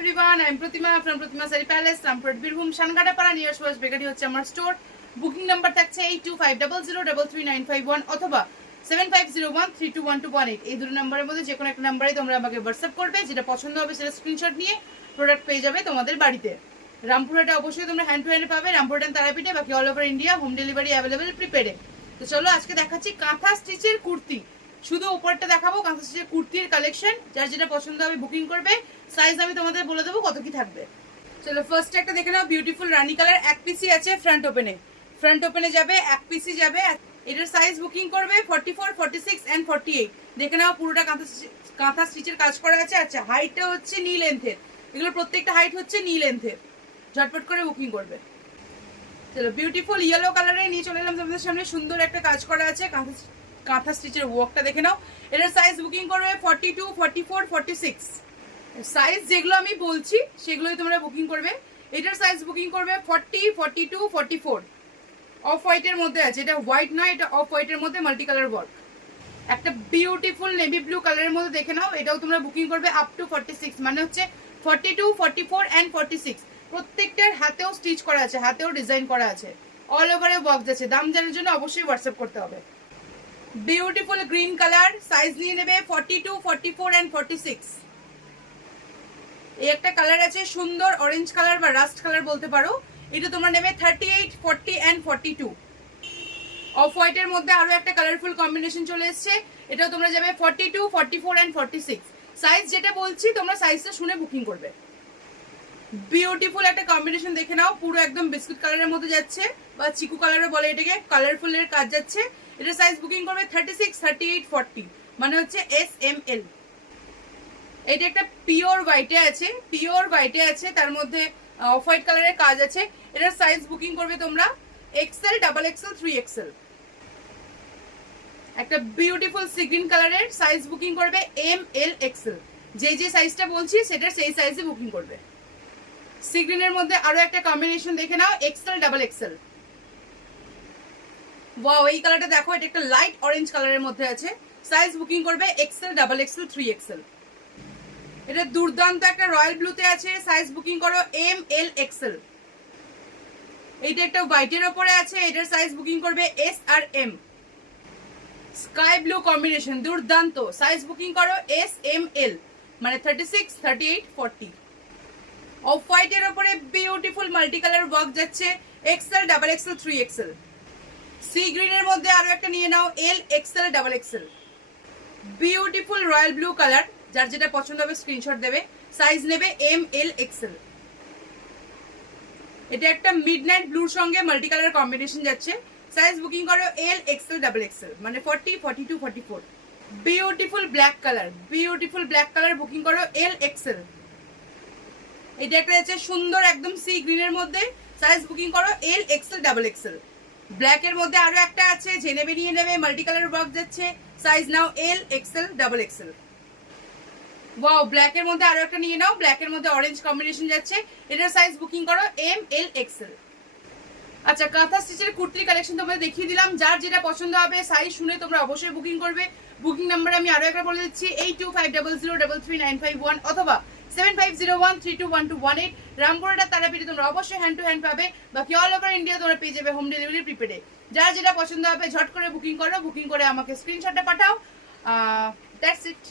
everyone, I am Pratima from Pratima Sari Palace, Rampur Birbhum, Shanghadaপাড়া near Subhash bakery হচ্ছে আমার store. Booking number থাকছে 8250039551 অথবা 7501321218। এই দুটো নাম্বারের মধ্যে যে কোনো একটা নাম্বারে তোমরা আমাকে হোয়াটসঅ্যাপ করবে, যেটা পছন্দ হবে সেটা স্ক্রিনশট নিয়ে প্রোডাক্ট পেয়ে যাবে তোমাদের বাড়িতে। রামপুরহাটে অবশ্যই তোমরা হ্যান্ড টু হ্যান্ড পাবে, রামপুরহাট এন্ড তারাপীঠে, বাকি all over India home delivery available প্রিপেডে। তো চলো আজকে দেখাচ্ছি কাঁথা স্টিচের কুর্তি। শুধু উপরটা দেখাবো কাঁথা স্টিচের কুর্তির কালেকশন, যার যেটা পছন্দ হবে বুকিং করবে। সাইজ আমি তোমাদের বলে দেবো কত কি থাকবে। চলো ফার্স্ট একটা দেখে নাও, বিউটিফুল রানী কালার, এক পিসি আছে ফ্রন্ট ওপেনে যাবে, এক পিসি যাবে। এটার সাইজ বুকিং করবে 44, 46 এন্ড 48। দেখে নাও পুরোটা কাঁথা স্টিচের কাজ করা আছে। আচ্ছা, হাইটটা হচ্ছে নি লেন্থের, এগুলো প্রত্যেকটা হাইট হচ্ছে নি লেন্থের। ঝটপট করে বুকিং করবে। চলো বিউটিফুল ইয়েলো কালারে নিয়ে চলে এলাম তোমাদের সামনে। সুন্দর একটা কাজ করা আছে, কাঁথা স্টিচের ওয়ার্কটা দেখে নাও। এটার সাইজ বুকিং করবে 42, 44, 46। সাইজ যেগুলো আমি বলছি সেগুলোই তোমরা বুকিং করবে। এটার সাইজ বুকিং করবে 40, 42, 44। অফ হোয়াইটের মধ্যে আছে, এটা হোয়াইট নয়, এটা অফ হোয়াইটের মধ্যে মাল্টি কালার ওয়ার্ক। একটা বিউটিফুল নেভি ব্লু কালারের মধ্যে দেখে নাও, এটাও তোমরা বুকিং করবে আপ টু 46, মানে হচ্ছে 42, 44 এন্ড 46। প্রত্যেকটার হাতেও স্টিচ করা আছে, হাতেও ডিজাইন করা আছে, অল ওভারে ওয়ার্ক আছে। দাম জানার জন্য অবশ্যই হোয়াটসঅ্যাপ করতে হবে। বিউটিফুল গ্রিন কালার, সাইজ নিয়ে নেবে 42, 44 এন্ড 46। এই একটা কালার আছে সুন্দর অরেঞ্জ কালার বা রাস্ট কালার বলতে পারো, এটা তোমরা নেবে 38, 40 এন্ড 42। অফ হোয়াইটের মধ্যে আরো একটা কালারফুল কম্বিনেশন চলে এসেছে, এটাও তোমরা যাবে 42, 44 এন্ড 46। সাইজ যেটা বলছি তোমরা সাইজটা শুনে বুকিং করবে। বিউটিফুল একটা কম্বিনেশন দেখে নাও, পুরো একদম বিস্কুট কালারের মধ্যে যাচ্ছে বা চিকু কালারও বলে এটাকে, কালারফুল এর কাজ যাচ্ছে। এটা সাইজ বুকিং করবে 36, 38, 40, মানে হচ্ছে SML। এটা একটা পিওর হোয়াইটে আছে, তার মধ্যে অফ হোয়াইট কালারের কাজ আছে। এটার সাইজ বুকিং করবে তোমরা XL, XXL, 3XL। একটা বিউটিফুল সি গ্রিন কালারের, সাইজ বুকিং করবে ML, XL। যে সাইজটা বলছি সেটার সেই সাইজে বুকিং করবে। সি গ্রিনের মধ্যে আরো একটা কম্বিনেশন দেখে নাও, XL, XXL। ওয়াও, এই কালারটা দেখো, এটা একটা লাইট অরেঞ্জ কালারের মধ্যে আছে। সাইজ বুকিং করবে XL, XXL, 3XL। এটা দুর্দান্ত একটা রয়্যাল ব্লুতে আছে, সাইজ বুকিং করো ML, XL। এইটা একটা হোয়াইটের উপরে আছে, এটার সাইজ বুকিং করবে S আর M। স্কাই ব্লু কম্বিনেশন দুর্দান্ত, সাইজ বুকিং করো SML, মানে 36, 38, 40। অফ হোয়াইটের উপরে বিউটিফুল মাল্টি কালার ওয়ার্ক যাচ্ছে, XL, XXL, 3XL। সি গ্রিনের মধ্যে আরো একটা নিয়ে নাও, L, XL, XXL। Beautiful royal blue colour, যার যেটা পছন্দ হবে স্ক্রিনশট দেবে। সাইজ নেবে ML, XL। এটা একটা মিডনাইট ব্লুর সঙ্গে মাল্টি কালার কম্বিনেশন যাচ্ছে। সাইজ বুকিং করো L, XL, XXL, মানে 40, 42, 44। বিউটিফুল ব্ল্যাক কালার বুকিং করো L, XL। এটা একটা আছে সুন্দর একদম সি গ্রিনের মধ্যে, সাইজ বুকিং করো L, XL, XXL। ব্ল্যাক এর মধ্যে আরো একটা আছে, যে নেবে নিয়ে নেবে, মাল্টি কালার ওয়ার্ক যাচ্ছে। সাইজ নাও L, XL, XXL। Wow, black এর মধ্যে আরো একটা নিয়ে নাও, ব্ল্যাক এর মধ্যে অরেঞ্জ কম্বিনেশন যাচ্ছে। এটার সাইজ বুকিং করো ML, XL। আচ্ছা, কাঁথা স্টিচের কুর্তির কালেকশন তোমাদের দেখিয়ে দিলাম, যার যেটা পছন্দ হবে সাইজ শুনে তোমরা অবশ্যই বুকিং করবে। বুকিং নাম্বার আমি আরো একবার বলে দিচ্ছি, 8250033951 অথবা 7501321218। রামপুরহাট তারাপীঠে তোমরা অবশ্যই হ্যান্ড টু হ্যান্ড পাবে, বাকি অল ওভার ইন্ডিয়া তোমরা পেয়ে যাবে হোম ডেলিভারি প্রিপেডে। যার যেটা পছন্দ হবে ঝট করে বুকিং করো, বুকিং করে আমাকে স্ক্রিনশটটা পাঠাও। That's it.